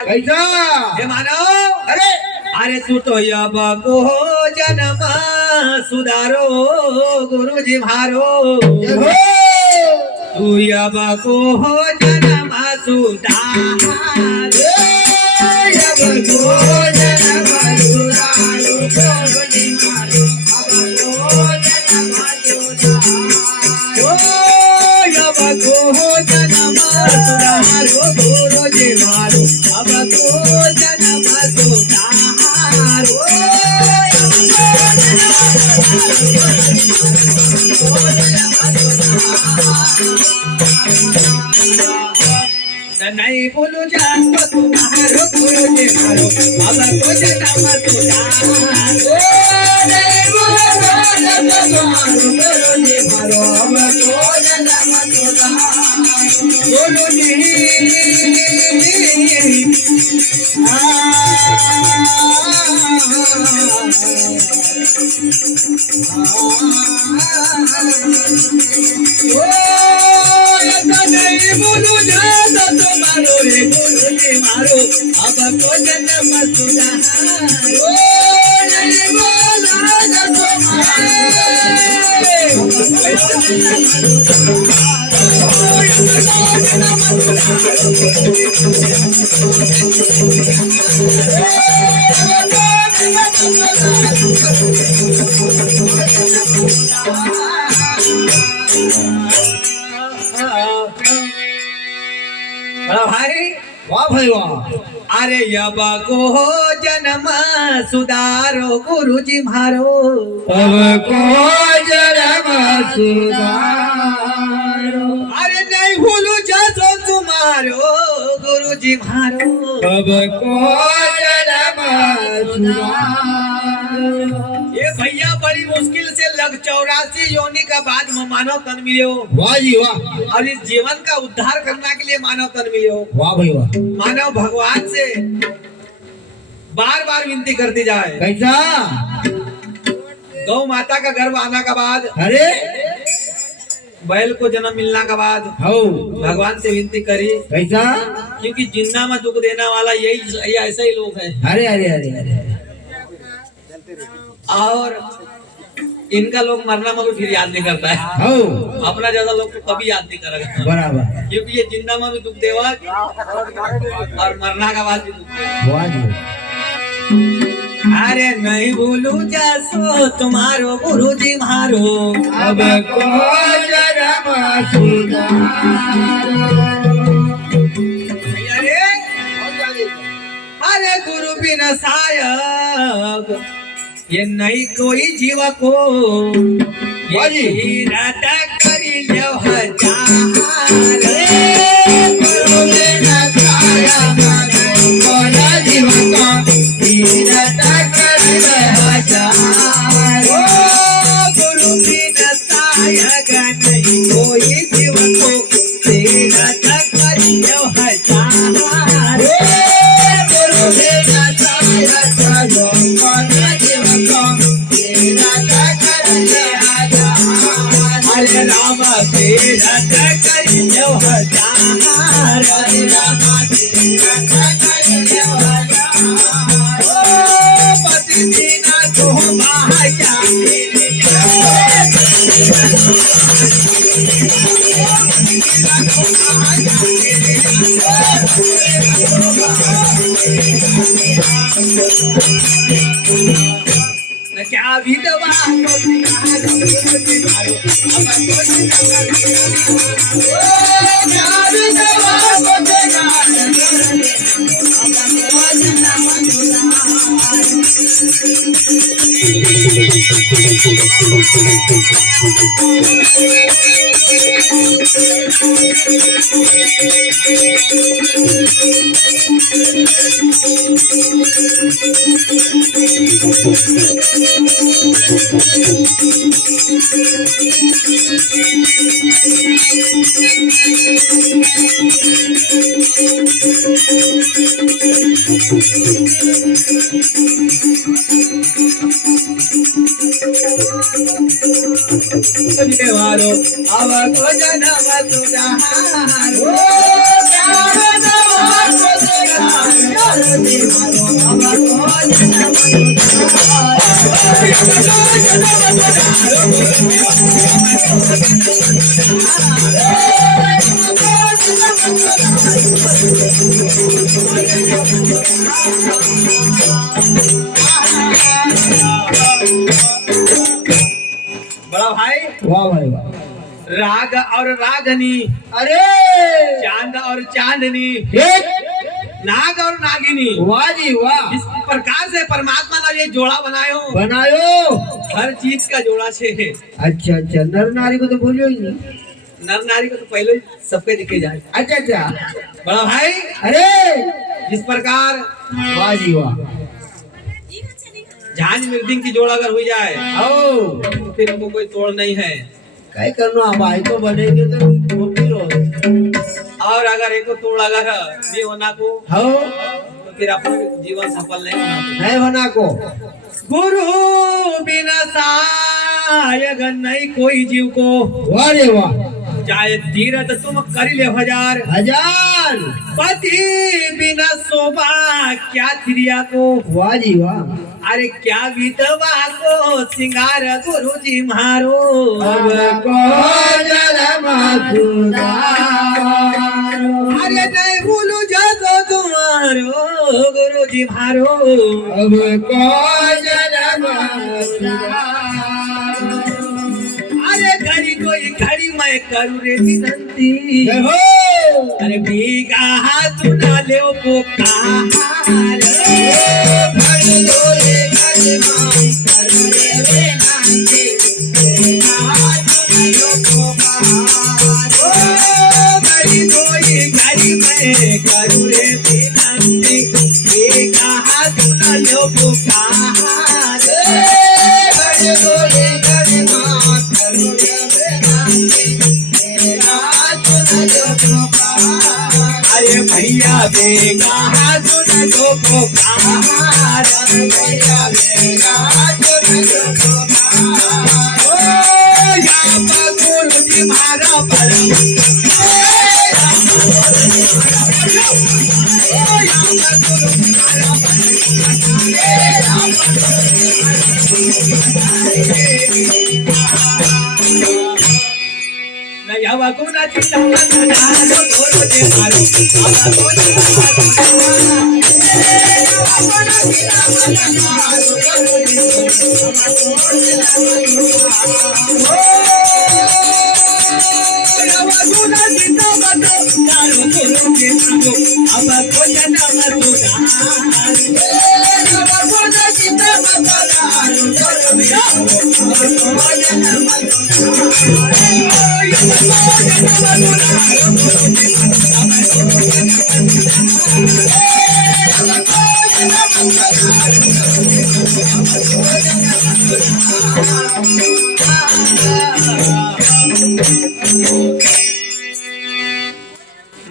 कैसा हे मानव अरे अरे तू तो अब को जन्म सुधारो गुरुजी मारो जय हो तू अब को जन्म सुधारो अब को जन्म सुधारो गुरुजी मारो अब को जन्म सुधारो अब को जन्म सुधारो गुरुजी मारो अब को जन्म सुधारो नहीं बोलो जान तुम्हारो गुरुजी मारो अब को जन्म सुधारो नहीं बोलो जन्म तुम्हारो गुरुजी मारो अब को जन्म सुधारो बोलो नहीं बोलो जान तुम्हारो रे गुरुजी मारो अब को जन्म सुधारो नहीं बोलो जन्म भाई वाह भाई वाह अरे अब को जन्म सुधारो गुरुजी मारो अब को जन्म सुधारो अरे नहीं भूलू जसो तुम्हारो गुरुजी मारो अब को जन्म सुधारो ये भैया बड़ी मुश्किल से लग 84 योनि का बाद में मानव तन मिलो वाह जी वाह और इस जीवन का उद्धार करने के लिए मानव तन मिलो वाह भाई वाह मानव भगवान से बार बार विनती करती जाए कैसा गौ माता का गर्भ आने के बाद अरे बैल को जन्म मिलने के बाद हो भगवान से विनती करी कैसा क्योंकि जिंदा में दुख देने वाला यही ऐसे ही लोग हैं अरे अरे अरे अरे और इनका लोग मरना में भी फिर याद नहीं करता है हो अपना ज्यादा लोग को कभी याद नहीं करेगा बराबर क्योंकि ये जिंदा में भी दुख देवा और मरना का बाद भी दुख देवा वाह जी अरे नहीं भूलू जसो तुम्हारो गुरुजी मारो अब को जन्म सुधारो अरे अरे गुरु बिन सायक ये नहीं कोई जीव को ये रट करी जो हजार गुरु बिन सायक कोई जीव को रट करी जो हजार गुरु बिन सायक नहीं कोई जीव को रट करी जो हजार गुरु बिन सायक हरे राम तेरा करियो हजार हरे राम तेरा करियो हजार ओ पति दीना को माया क्या विधवा को मारो अब वारो अब को जन्म सुधारो गुरुजी मारो अब को जन्म बड़ा भाई, वाह भाई वाह। राग और रागनी, अरे चांद और चांदनी, एक नाग और नागिनी, वाह जी वाह। इस प्रकार से परमात्मा ने ये जोड़ा बनाए हो। बनायो। हर चीज का जोड़ा छे। अच्छा अच्छा, नर नारी को तो बोलियो ही नहीं। नर नारी को तो पहले ही सबके दिखे जाए। अच्छा अच्छा। बड़ा भाई, अरे इस प्रकार वाह जी वाह। झांझ मृदंग की जोड़ अगर हो जाए ओ तो फिर हमको कोई तोड़ नहीं है। काय करना अब आई तो बनेगे तो होती रहो। और अगर एक तोड़ अगर नहीं होना को हो तो फिर अपना जीवन सफल नहीं होना। नहीं बना को। गुरु बिना सहायक नहीं कोई जीव को, वाह रे वाह। चाहे तीरथ तुम कर ले 1000, 1000। पति बिना शोभा क्या त्रिया को। वाह जी वाह। अरे क्या विधवा को सिंगार गुरु जी मारो। अब को जन्म सुधारो। अरे नहीं भूलू जातो तुम्हारो गुरु जी मारो। अब को जन्म सुधारो। अरे घड़ी कोई घड़ी मैं करूँ रे विनंती। जय हो। अरे भीगा हाथ न ले पुकार। घड़ी डोले घड़ी माई करू रे विनंती। भीगा हाथ न लो पुकार। घड़ी कोई घड़ी मैं करूँ रे विनंती। भीगा हाथ न ले पुकार। घड़ी डोले घड़ी माई करू रे विनंती। भीगा हाथ न लो पुकार। अरे भैया बेगा हाथ न लो पुकार। भैया बेगा हाथ न लो पुकार। ओ या गुरु जी मारा पर।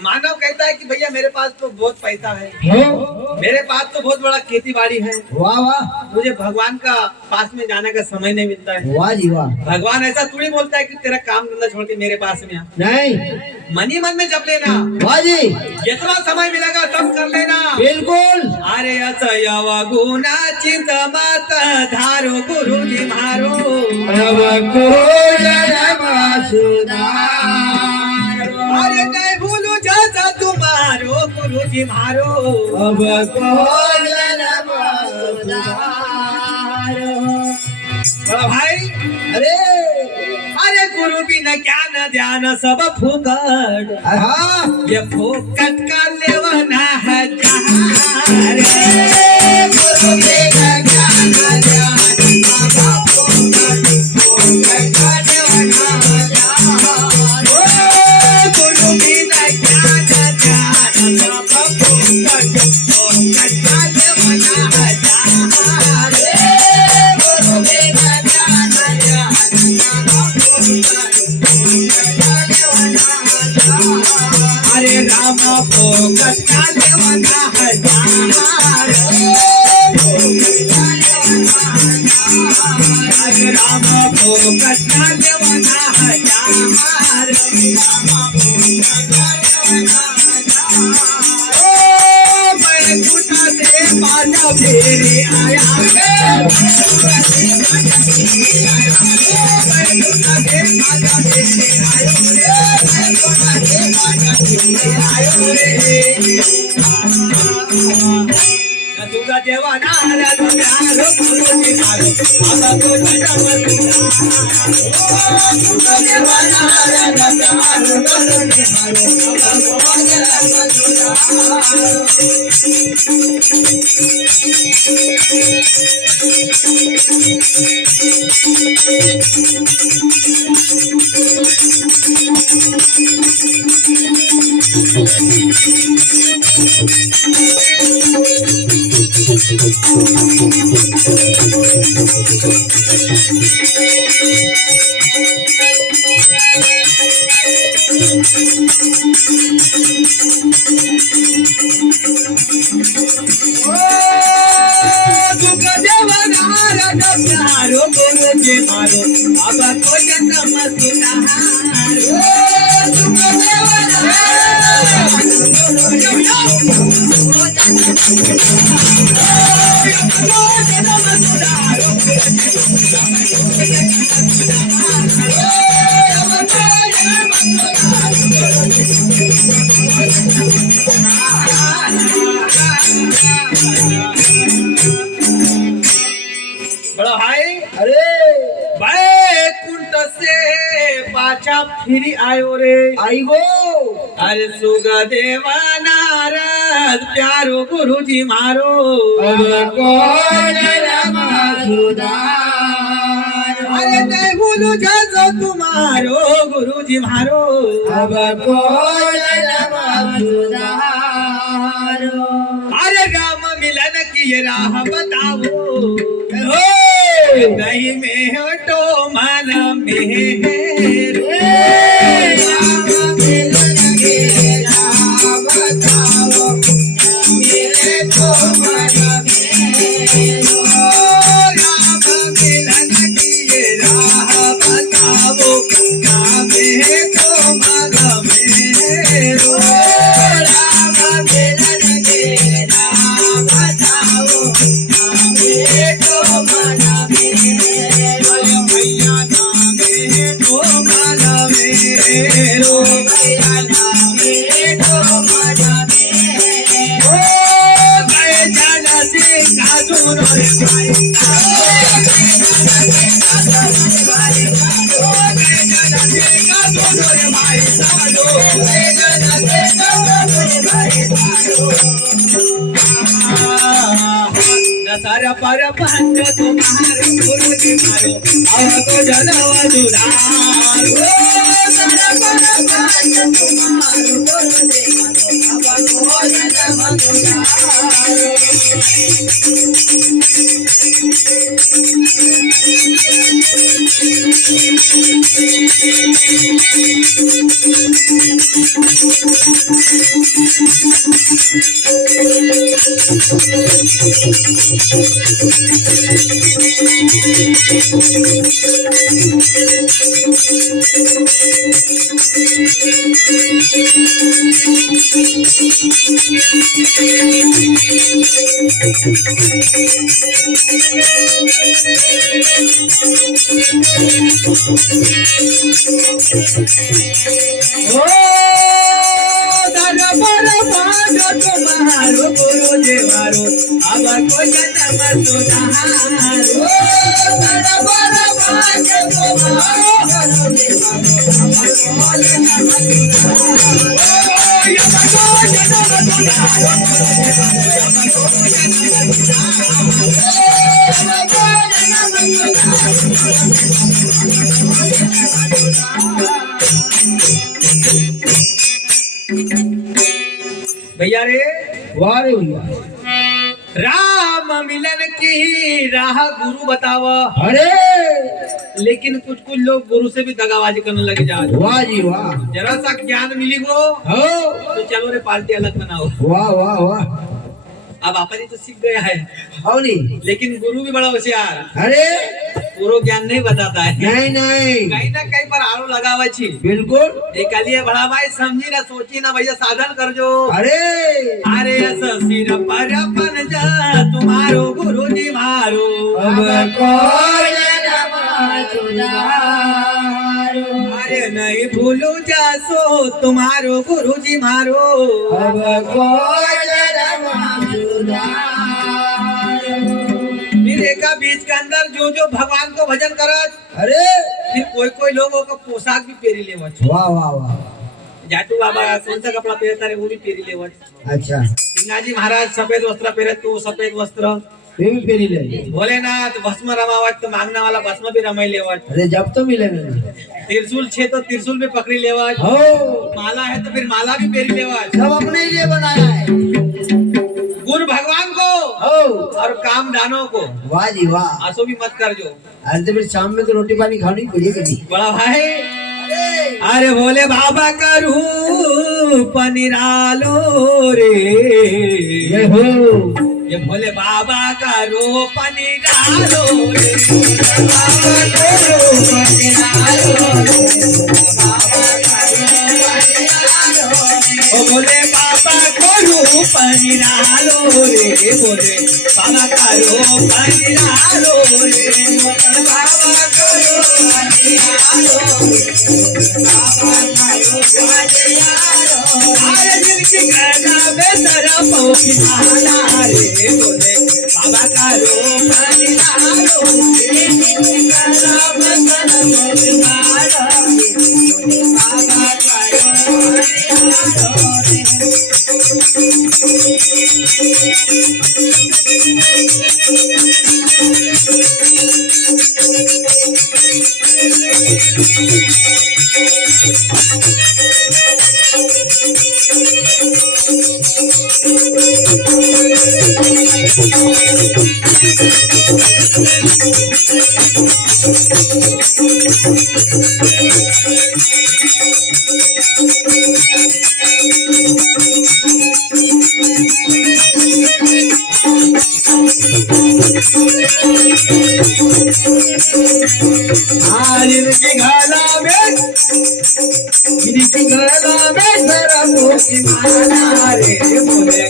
मानव कहता है कि भैया मेरे पास तो बहुत पैसा है, हो मेरे पास तो बहुत बड़ा खेती बाड़ी है, वाह वाह। मुझे भगवान का पास में जाने का समय नहीं मिलता है। वाह जी वाह। भगवान ऐसा थोड़ी बोलता है कि तेरा काम धंधा छोड़ के मेरे पास में आ। नहीं मनी मन में जप लेना, वाह जी जितना समय मिलेगा तब कर लेना। बिल्कुल। अरे असयव गुना चित मत धारो गुरु जी मारो। अब को जन्म सुधारो। अरे नहीं भूलू जैसा तुम्हारो गुरु जी मारो। अब को जन्म सुधारो। बड़ा भाई, अरे अरे गुरु बिना ज्ञान ध्यान सब फुकट। हाँ ये फुकट का लेवना है जहां रे। गुरु बिना ज्ञान ध्यान सब फुकट। फुकट का देवना जहान। गुरु बिना ज्ञान ध्यान सब फुकट। फुकट का लेवना है जहां रे। गुरु बिना ज्ञान ध्यान सब फुकट। फुकट का देवना जहान। अरे राम फुकट का लेवना है जहां रे। अरे राम फुकट का लेवना है जहां रे। ओ मैं कुटा माझा फेरी आया तुझा देवा नाराज प्यारो गुरुजी मारो आता तो जन्म तुझा देवा नाराज प्यारो गुरुजी मारो आता तो प्यारो गुरुजी मारो अब को जन्म सुधारो तुम बड़ा भाई अरे बैकुंठ से पाछा फिरी आयो रे आई गो अरे सुगा देवा नारद प्यारो गुरुजी मारो अब को जन्म सुधार अरे नहीं भूलू जसो तुम्हारो गुरुजी मारो अब को जन्म सुधार अरे राम मिलन की ये राह बताओ हो नहीं में तो मन में सारा पर पंच तुम्हारो गुरुजी मारो अब को जनम दुरारो सारा पर पंच तुम्हारो गुरुजी मारो अब को जनम ओ दरबार पाजो तुम्हारो गुरुजी मारो अब को जन्म सुधारो दरबार पाजो तुम्हारो गुरुजी मारो अब को जन्म भैया रे वाह रे भैया राम मिलन की राह गुरु बतावा अरे लेकिन कुछ कुछ लोग गुरु से भी दगाबाजी करने लगे जा वाह जी वाह जरा सा ज्ञान मिली वो हो तो चलो रे पार्टी अलग बनाओ वाह वाह वाह अब अपन ही तो सीख गया है, हाँ नहीं। लेकिन गुरु भी बड़ा होशियार, अरे पूरा ज्ञान नहीं बताता है। नहीं नहीं, कहीं ना कहीं पर आड़ू लगावा छी। बिल्कुल। एकलिए बड़ा भाई समझी ना सोची ना भैया साधन कर जो। अरे अरे ऐसा सिर पर अपन जा तुम्हारो गुरु जी मारो, अब कोई न सुधारो, अरे नहीं भूलू जासो तुम्हारो गुरु जी मारो, अब कोई न सुधारो। फिर एका बीच के अंदर जो जो भगवान को भजन करत, अरे फिर कोई कोई लोगों को पोशाक भी पेरी लेवत। वाह वाह वाह। जाटू बाबा कौन सा कपड़ा पहनता है वो भी पेरी लेवत। अच्छा, सिंगाजी महाराज सफेद वस्त्र पहरे तो सफेद वस्त्र, ये भी फेरी ले। भोलेनाथ भस्म रमावत तो मांगने वाला भस्म भी रमाई लेवत, अरे जब तो मिलेगा। त्रिशूल छे तो त्रिशूल भी पकड़ी लेवत, हो, माला है तो फिर माला भी पेरी लेवत। सब अपने लिए बनाया है। गुरु भगवान को हो, और काम दानों को वाह जी वाह। आसो भी मत कर जो। आज तो फिर शाम में तो रोटी पानी खानी पड़ेगी। बड़ा भाई अरे अरे भोले बाबा का रूप निरालो रे, ये हो, ये भोले बाबा का रूप निरालो रे, बाबा का रूप निरालो रे, बाबा का रूप निरालो रे, ओ भोले बाबा को रूप निरालो रे, बोले बाबा का रूप निरालो रे, बाबा का रूप निरालो रे, बाबा का रूप निरालो, अरे जिनकी गला में सरपों की माला रे, बोले बाबा का रूप निरालो रे, जिनकी गला में सरपों की माला रे, बोले बाबा का रूप निरालो रे। आज इनकी गला में सरपों की माला रे, बोले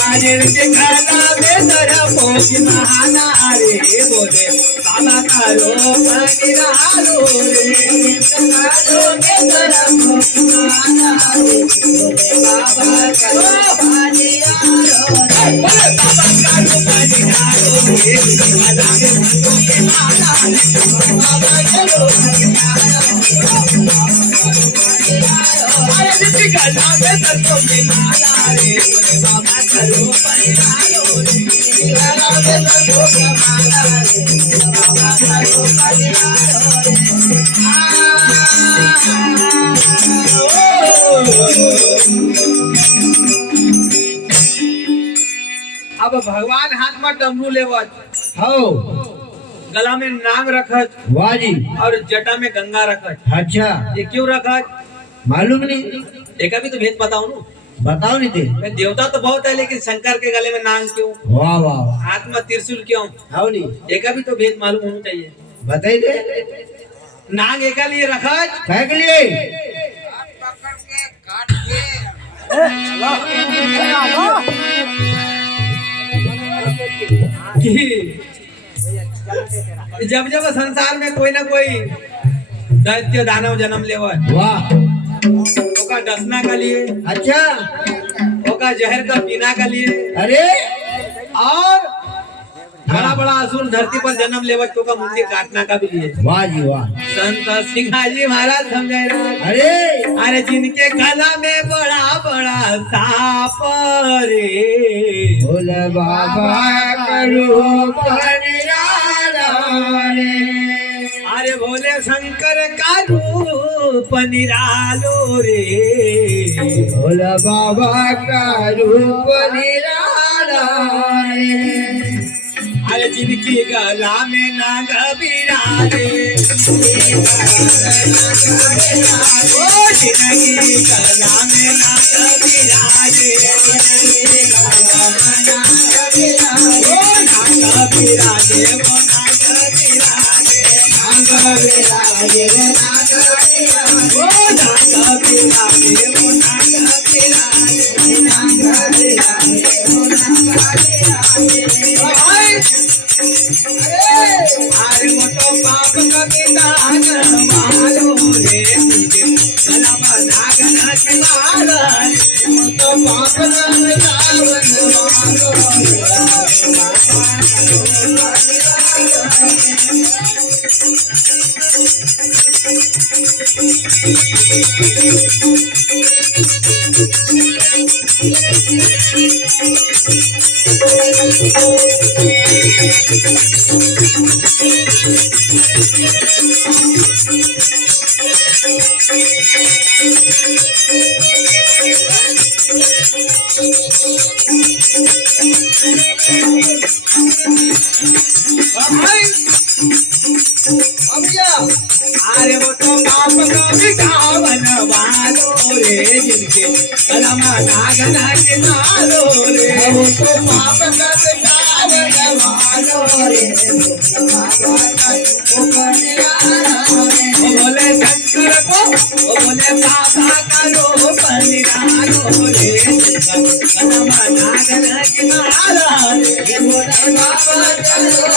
आज इनकी गला में सरपों की माला रे, बोले बाबा का रूप निरालो रे, गलों में सरपों की माला रे, बोले बाबा का रूप निरालो रे, बोले बाबा का रूप निरालो रे, गला में सरपों की माला रे, बाबा का रूप निरालो अरे जिसकी गला में सरपों की माला रे, बोले बाबा का रूप निरालो रे, गला में सरपों की माला रे, बाबा का रूप निरालो रे। अब भगवान हाथ में डमरू लेवत, हो, गला में नाग रखत वाह जी। और जटा में गंगा रखत। अच्छा, ये क्यों रखत? मालूम नहीं, एक भी तो भेद बताओ ना। बताओ नहीं थे। मैं देवता तो बहुत है, लेकिन शंकर के गले में नाग क्यों, वाह वाह वाह। हाथ में त्रिशूल क्यों? आओ नहीं, एक भी तो भेद मालूम होना चाहिए। बताई दे। नाग एक लिए रखत क्या के लिए? कि जब जब संसार में कोई ना कोई दैत्य दानव जन्म लेवत, वाह, ओका डसना का लिए, अच्छा, ओका जहर का पीना का लिए, अरे और बड़ा बड़ा असुर धरती पर जन्म लेवत तो का मुंडी काटना का भी लिए। वाह जी वाह। संत सिंहाजी महाराज समझे ना। अरे अरे जिनके गला में बड़ा बड़ा सांप रे, भोले बाबा करो निराला रे, अरे भोले शंकर का रूप निरालो रे, भोले बाबा का रूप निराला रे। अरे जिनकी गला में नाग बिराजे ओ जिनकी गला में नाग बिराजे ओ नाग बिराजे वो नाग बिराजे नाग बिराजे वो नाग बिराजे ओ नाग बिराजे वो नाग बिराजे नाग बिराजे वो नाग बिराजे अरे वो तो पाप कभी दान वालो रे तुझे गला बना गना के माला वो तो पाप कभी दान वालो अरे वो तो पाप कभी धावन वालो रे जिनके गला में नाग नाग मारो रे वो तो पाप कभी धावन वालो रे वो बोले शंकर को वो बोले बाबा करो बलिदानो रे गला में नाग नाग मारो रे बोले बाबा करो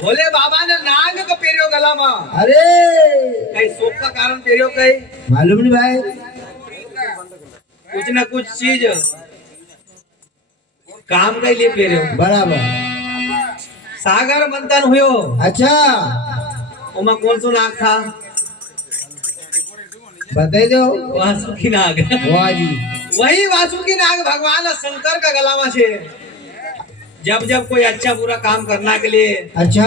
भोले बाबा ने नाग को पेरियो गला में अरे कई शोक का कारण पेरियो कई मालूम नहीं भाई कुछ ना कुछ चीज काम के लिए पेरियो बराबर सागर मंथन हुयो अच्छा उमा कौन सो नाग था बताई दो वासुकी नाग वाह जी वही वासुकी नाग भगवान शंकर का गला में छे जब जब कोई अच्छा बुरा काम करना के लिए अच्छा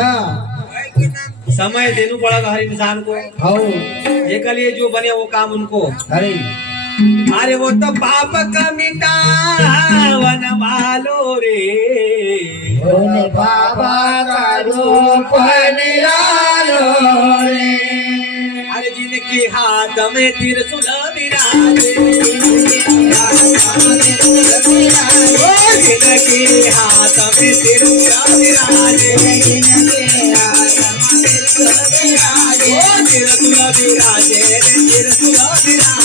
समय देना पड़ेगा हर इंसान को हो ये के लिए जो बने वो काम उनको अरे अरे वो तो पाप का मिटावन वालो रे भोले बाबा का रूप निरालो रे अरे जिनके हाथ में त्रिशूल विराजे जिनके हाथ में त्रिशूल विराजे त्रिशूल विराजे त्रिशूल विराजे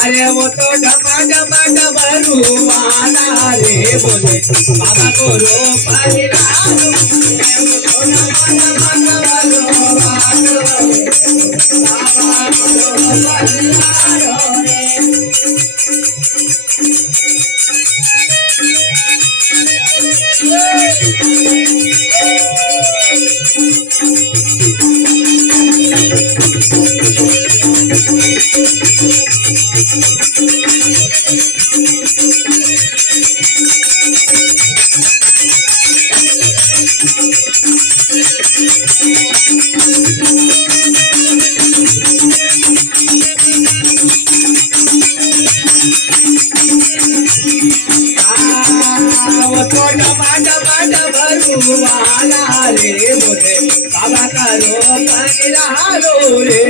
अरे वो तो डमा डमा डमरू वाला रे बोले बाबा को रो परिरालो वो तो डमा डमा डमरू वाला बाबा को रो परिरालो रे वाला रे बोले बाबा करो परिरालो रे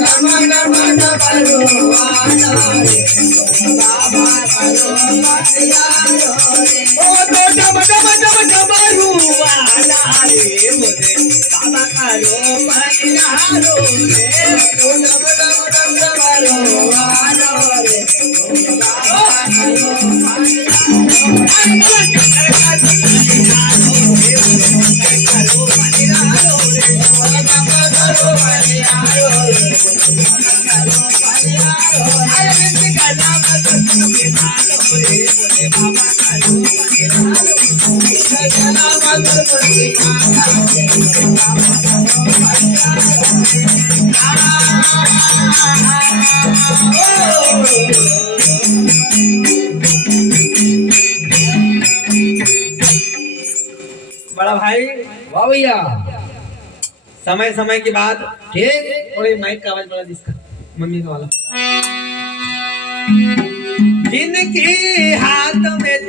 नमः नमः करो वाला रे बाबा करो परिरालो रे ओ तो नमः नमः डमरू वाला रे बोले बाबा करो परिरालो रे तो नमः नमः डमरू वाला रे बाबा करो परिरालो भैया। समय समय के बाद ठीक। थोड़ी माइक का आवाज बढ़ा दे इसका, मम्मी का वाला। जिनके हाथ में